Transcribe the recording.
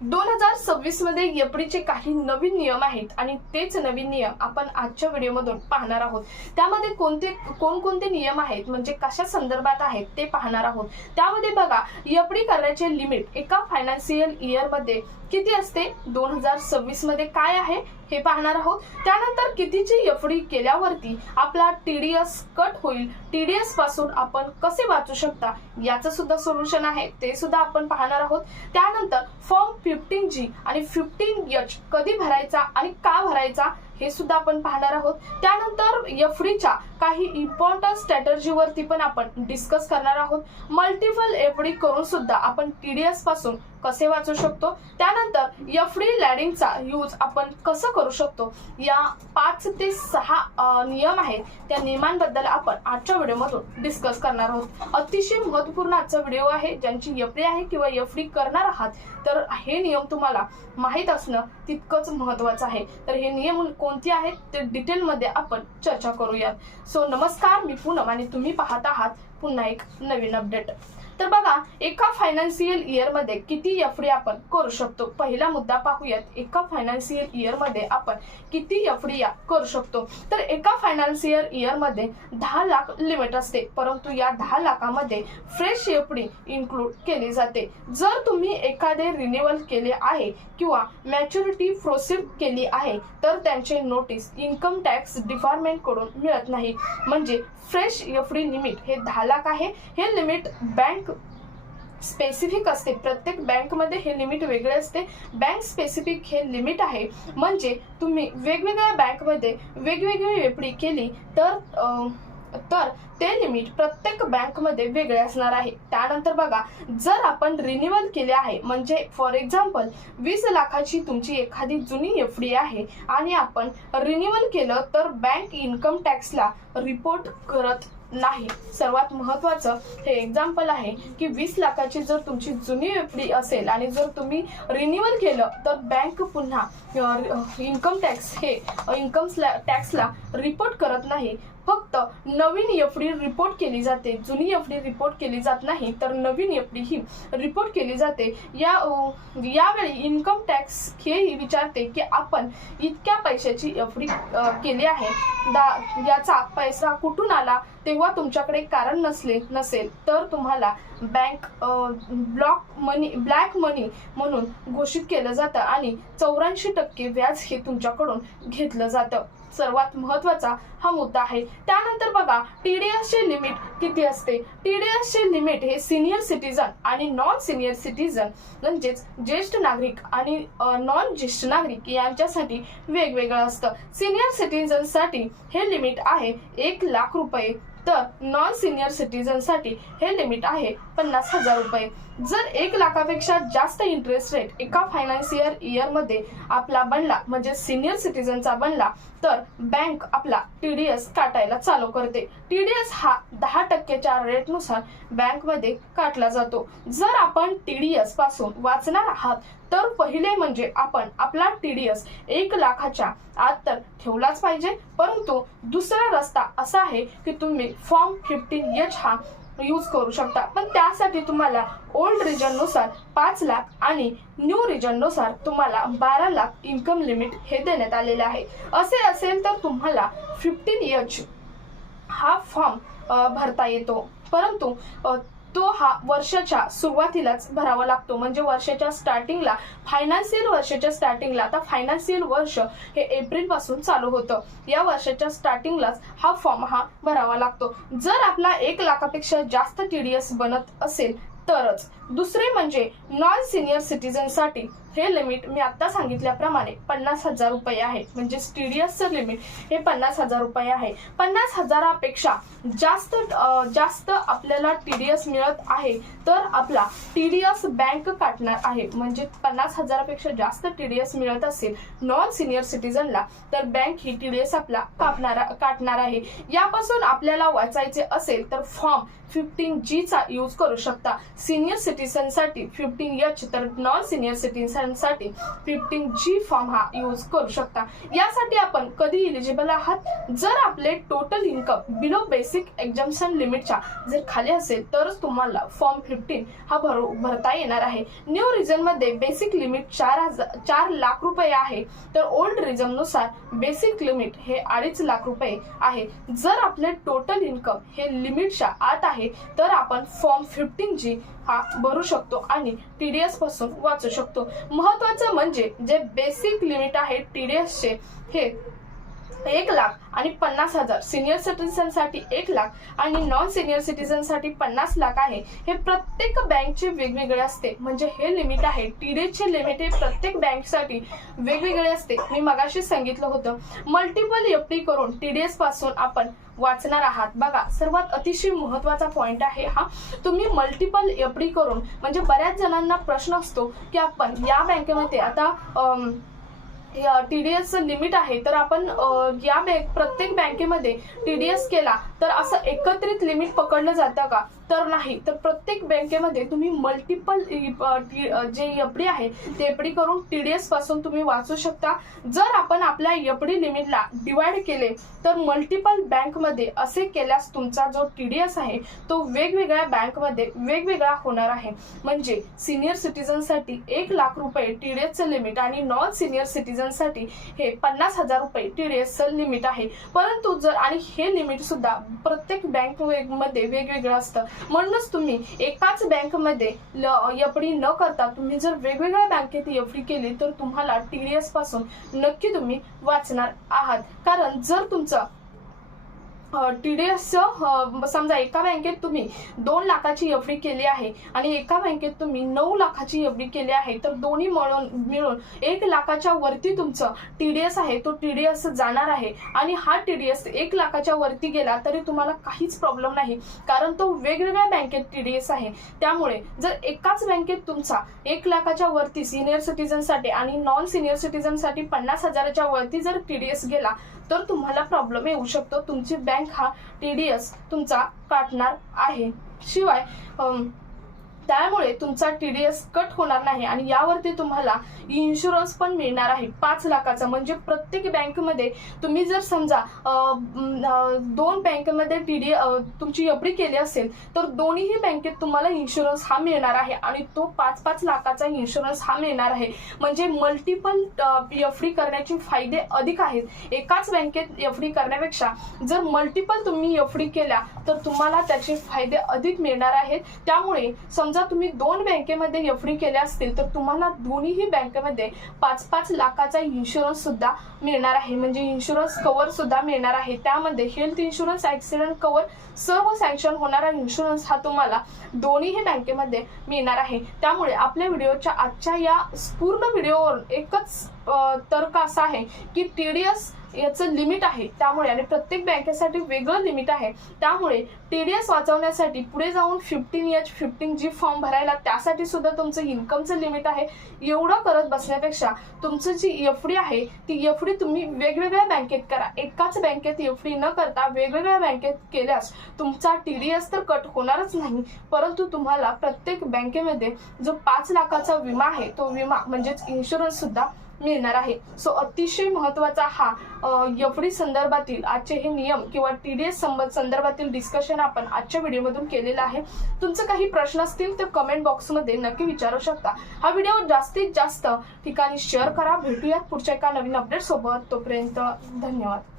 2026 मध्ये एफडीचे काही नवीन नियम आहेत आणि तेच नवीन नियम आपण आजच्या व्हिडिओमधून पाहणार आहोत। त्यामध्ये कोणकोणते नियम आहेत म्हणजे कशा संदर्भात आहेत ते पाहणार आहोत। त्यामध्ये बघा, एफडी करण्याचे लिमिट एका फायनान्शियल इयर मध्ये किती असते, 2026 मध्ये काय आहे हे पाहणार आहोत। त्यानंतर कितीची एफडी केल्यावरती आपला टीडीएस कट होईल, टीडीएस पासून आपण कसे वाचू शकता याचं सुद्धा सोल्युशन आहे, ते सुद्धा आपण पाहणार आहोत। त्यानंतर फॉर्म 15G आणि 15H कधी भरायचा आणि का भरायचा हे सुद्धा आपण पाहणार आहोत। त्यानंतर एफडीच्या काही इम्पॉर्टंट स्ट्रॅटेजी वरती पण आपण डिस्कस करणार आहोत। मल्टिपल एफडी करून सुद्धा आपण टीडीएस पासून कसे वाचू शकतो, त्यानंतर एफडी लॅडिंगचा यूज आपण कसं करू शकतो, या 5 ते 6 नियम आहेत। त्या नियमांबद्दल आपण आजच्या व्हिडिओमधून डिस्कस करणार आहोत। अतिशय महत्त्वपूर्ण आजचा व्हिडिओ आहे। ज्यांची एफडी आहे किंवा एफडी करणार आहात तर हे नियम तुम्हाला माहित असणं तितकंच महत्त्वाचं आहे। तर हे नियम कोणते आहेत ते डिटेल मध्ये आपण चर्चा करूयात। सो नमस्कार, मी पूनम आणि तुम्ही पाहत आहात पुन्हा एक नवीन अपडेट। तर बघा, एका फायनान्शियल इयर मध्ये किती एफडी आपण करू शकतो। पहिला मुद्दा पाहूयात, एका फायनान्शियल इयर मध्ये आपण किती एफडी करू शकतो। तर एका फायनान्शियल इयर मध्ये 10 लाख लिमिट असते, परंतु या 10 लाखामध्ये फ्रेश एफडी इन्क्लूड केली जाते। जर तुम्ही एखादे रिन्युअल केले आहे किंवा मॅच्युरिटी प्रोसीड केली आहे तर त्यांचे नोटीस इन्कम टॅक्स डिपार्टमेंट कडून मिळत नाही। म्हणजे फ्रेश एफडी लिमिट हे 10 लाख आहे। हे लिमिट बँक स्पेसिफिक असते, प्रत्येक बँक मध्ये हे लिमिट वेगळे असते। बँक स्पेसिफिक हे लिमिट आहे, म्हणजे तुम्ही वेगवेगळ्या बँक मध्ये वेगवेगळी एफडी केली तर ते लिमिट प्रत्येक बँक मध्ये वेगळे असणार आहे। त्यानंतर बघा, जर आपण रिन्युअल केले आहे म्हणजे फॉर एक्झाम्पल 20 लाखाची तुमची एखादी जुनी एफडी आहे आणि आपण रिन्युअल केलं तर बँक इन्कम टॅक्सला रिपोर्ट करत नाही। सर्वात महत्त्वाचं हे एक्झाम्पल आहे की 20 लाखाची जर तुमची जुनी एफडी असेल आणि जर तुम्ही रिन्युअल केलं तर बँक पुन्हा इन्कम टॅक्स हे इन्कम टॅक्सला रिपोर्ट करत नाही। फक्त नवीन एफडी रिपोर्ट केली जाते, जुनी एफडी रिपोर्ट केली जात नाही, तर नवीन एफडी ही रिपोर्ट केली जाते। यावेळी इन्कम टॅक्स हेही विचारते की आपण इतक्या पैशाची एफडी केली आहे, याचा पैसा कुठून आला। तेव्हा तुमच्याकडे कारण नसेल तर तुम्हाला बँक ब्लॅक मनी म्हणून घोषित केलं जातं आणि 84% व्याज हे तुमच्याकडून घेतलं जातं। सर्वात महत्त्वाचा हा मुद्दा आहे। त्यानंतर बघा, टीडीएस चे लिमिट किती असते। टीडीएस चे लिमिट हे सिनियर सिटीजन आणि नॉन सिनियर सिटीजन म्हणजेच ज्येष्ठ नागरिक आणि नॉन ज्येष्ठ नागरिक यांच्यासाठी वेगवेगळं असतं। सिनियर सिटीजन साठी हे लिमिट आहे 1 लाख रुपये, तर नॉन सिनियर सिटीजन साठी हे लिमिट आहे 50,000 रुपये। जर 1 लाखापेक्षा जास्त इंटरेस्ट रेट एका फायनान्शियल इयर मध्ये आपला बनला म्हणजे सिनियर सिटीजनचा बनला तर बँक आपला टीडीएस काटायला चालू करते। टीडीएस हा 10% रेटनुसार बँक मध्ये काटला जातो। जर आपण टीडीएस पासून वाचणार आहात तर पहिले म्हणजे आपण आपला टीडीएस 1 लाखाच्या आत तर ठेवलाच पाहिजे, परंतु दुसरा रस्ता असा आहे की तुम्ही फॉर्म 15H हा यूज करू शकता, पण त्यासाठी तुम्हाला ओल्ड रिजन नुसार 5 लाख आणि न्यू रिजन नुसार तुम्हाला 12 लाख इन्कम लिमिट हे देण्यात आलेले आहे। असे असेल तर तुम्हाला 15H हा फॉर्म भरता येतो, परंतु तो हा वर्षाच्या सुरुवातीलाच भरावा लागतो। म्हणजे वर्षाच्या स्टार्टिंगला, फायनान्शियल वर्षाच्या स्टार्टिंगला, आता फायनान्शियल वर्ष हे एप्रिल पासून चालू होतं, या वर्षाच्या स्टार्टिंगलाच हा फॉर्म हा भरावा लागतो। जर आपला 1 लाखापेक्षा जास्त टीडीएस बनत असेल तरच। दुसरे म्हणजे नॉन सिनियर सिटीजन साठी हे लिमिट मी आता सांगितल्याप्रमाणे 50,000 रुपये आहे, म्हणजे टीडीएसचं लिमिट हे 50,000 रुपये आहे। 50,000पेक्षा जास्त आपल्याला टीडीएस मिळत आहे तर आपला टीडीएस बँक काटणार आहे। म्हणजे 50,000पेक्षा जास्त टीडीएस मिळत असेल नॉन सिनियर सिटीजनला तर बँक ही टीडीएस आपला काटणार आहे। यापासून आपल्याला वाचायचे असेल तर फॉर्म 15G चा यूज करू शकता। सिनियर सिटीजन साठी 15H तर नॉन सिनियर सिटीजन सिनियरसाठी 15G फॉर्म हा यूज करू शकता। यासाठी आपण कधी इलिजिबल आहात, जर आपले total income below basic exemption लिमिटच्या जर खाली असेल तरच तुम्हाला फॉर्म 15 हा भरता येणार आहे। न्यू रिजन मध्ये बेसिक लिमिट 4 लाख रुपये आहे, तर ओल्ड रिजन नुसार बेसिक लिमिट हे 2.5 लाख रुपये आहे। जर आपले टोटल इन्कम हे लिमिटच्या आत आहे तर आपण फॉर्म 15G हा भरू शकतो आणि TDS पासून वाचू शकतो। महत्वाचं म्हणजे जे बेसिक लिमिट आहे TDS चे हे 1,50,000 सिनियर सिटीजन साठी 1 लाख आणि नॉन सिनियर सिटीजन साठी 50 लाख आहे। हे प्रत्येक बँकचे वेगवेगळे असते, म्हणजे हे लिमिट आहे TDS चे लिमिट हे प्रत्येक बँकसाठी वेगवेगळे असते। मी मगाशी सांगितलं होतं मल्टिपल FD करून TDS पासून आपण वाचणार आहात। बघा, सर्वात अतिशय महत्वाचा पॉइंट आहे हा, तुम्ही मल्टिपल FD करून, म्हणजे बऱ्याच जणांना प्रश्न असतो की आपण या बँकेमध्ये आता TDS लिमिट आहे तर आपण या प्रत्येक बँकेमध्ये TDS केला तर असं एकत्रित लिमिट पकडलं जातं का, तर नाही। तर प्रत्येक बँकेमध्ये तुम्ही मल्टिपल जे FD आहे ते FD करून TDS पासून तुम्ही वाचू शकता। जर आपण आपल्या FD लिमिटला डिवाइड केले तर मल्टिपल बँकमध्ये असे केल्यास तुमचा जो TDS आहे तो वेगवेगळ्या बँकमध्ये वेगवेगळा होणार आहे। म्हणजे सिनियर सिटीजन साठी 1 लाख रुपये TDS चे लिमिट आणि नॉन सिनियर सिटीजन साठी हे 50,000 रुपये TDS चे लिमिट आहे। परंतु जर आणि हे लिमिट सुद्धा प्रत्येक बँक मध्ये वेगवेगळं असतं, म्हणूनच तुम्ही एकाच बँकमध्ये FD न करता तुम्ही जर वेगवेगळ्या बँकेत FD केली तर तुम्हाला TDS पासून नक्की तुम्ही वाचणार आहात। कारण जर तुमचं TDS समजा एका बँकेत तुम्ही 2 लाखाची FD केली आहे आणि एका बँकेत तुम्ही 9 लाखाची FD केली आहे, तर दोन्ही मिळून 1 लाखाच्या वरती तुमचं TDS आहे तो TDS जाणार आहे। आणि हा TDS 1 लाखाच्या वरती गेला तरी तुम्हाला काहीच प्रॉब्लेम नाही, कारण तो वेगवेगळ्या बँकेत TDS आहे। त्यामुळे जर एकाच बँकेत तुमचा 1 लाखाच्या वरती सिनियर सिटीजन साठी आणि नॉन सिनियर सिटीजन साठी 50,000च्या वरती जर TDS गेला तर तुम्हाला प्रॉब्लेम येऊ शकतो, तुमची बँक हा TDS तुमचा काटणार आहे। शिवाय त्यामुळे तुमचा TDS कट होणार नाही आणि यावरती तुम्हाला इन्शुरन्स पण मिळणार आहे 5 लाखाचा। म्हणजे प्रत्येक बँकेमध्ये तुम्ही जर समजा 2 बँकेमध्ये तुमची FD केली असेल तर दोन्हीही बँकेत तुम्हाला इन्शुरन्स हा मिळणार आहे आणि तो 5-5 लाखाचा इन्शुरन्स हा मिळणार आहे। म्हणजे मल्टिपल FD करण्याचे फायदे अधिक आहेत। एकाच बँकेत FD करण्यापेक्षा जर मल्टिपल तुम्ही FD केल्या तर तुम्हाला त्याचे फायदे अधिक मिळणार आहेत। त्यामुळे समजा तुम्ही 2 बँकेमध्ये FD केल्या असतील तर तुम्हाला दोन्हीही बँकेमध्ये 5-5 लाखाचा इन्शुरन्स सुद्धा मिळणार आहे, म्हणजे इन्शुरन्स कव्हर सुद्धा मिळणार आहे। त्यामध्ये हेल्थ इन्शुरन्स, ऍक्सिडेंट कव्हर सर्व सँक्शन होणारा इन्शुरन्स हा तुम्हाला दोन्हीही बँकेमध्ये मिळणार आहे। त्यामुळे आपल्या व्हिडिओच्या आजच्या या पूर्ण व्हिडिओवरून एकच तर्क असा आहे की TDS याचं लिमिट आहे, त्यामुळे आणि प्रत्येक बँकेसाठी वेगळं लिमिट आहे। त्यामुळे TDS वाचवण्यासाठी पुढे जाऊन 15H 15G फॉर्म भरायला त्यासाठी सुद्धा तुमचं इन्कमचं लिमिट आहे। एवढं करत बसण्यापेक्षा तुमचं जी FD आहे ती FD तुम्ही वेगवेगळ्या बँकेत करा। एकाच बँकेत FD न करता वेगवेगळ्या बँकेत केल्यास तुमचा TDS तर कट होणारच नाही, परंतु तुम्हाला प्रत्येक बँकेमध्ये जो 5 लाखाचा विमा आहे तो विमा म्हणजेच इन्शुरन्स सुद्धा मिळणार आहे। सो अतिशय महत्त्वाचा हा FD संदर्भातील आजचे हे नियम किंवा TDS संदर्भातील डिस्कशन आपण आजच्या व्हिडिओमधून केलेला आहे। तुमचे काही प्रश्न असतील तर कमेंट बॉक्समध्ये नक्की विचारू शकता। हा व्हिडिओ जास्तीत जास्त ठिकाणी शेअर करा। भेटूयात पुढच्या एका नवीन अपडेट सोबत, तोपर्यंत धन्यवाद।